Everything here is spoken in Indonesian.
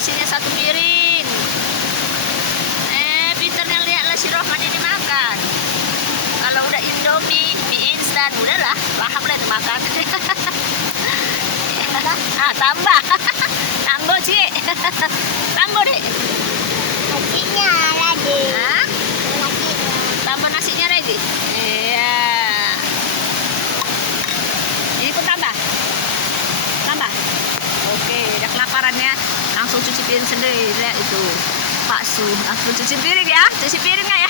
nasinya 1 piring. Pinternya lihatlah si Rohman ini makan. Kalau udah Indomie, mie instan, udahlah, paham lah itu makan. Tambah. Tambah sih. Tambah deh. Nasinya lagi. Hah? Nasinya. Tambah nasinya lagi. Iya. Ini pun tambah. Tambah. Oke, udah kelaparan ya. Langsung cuci piring sendiri. Lihat itu. Pak Su langsung cuci piring ya. Cuci piringnya ya.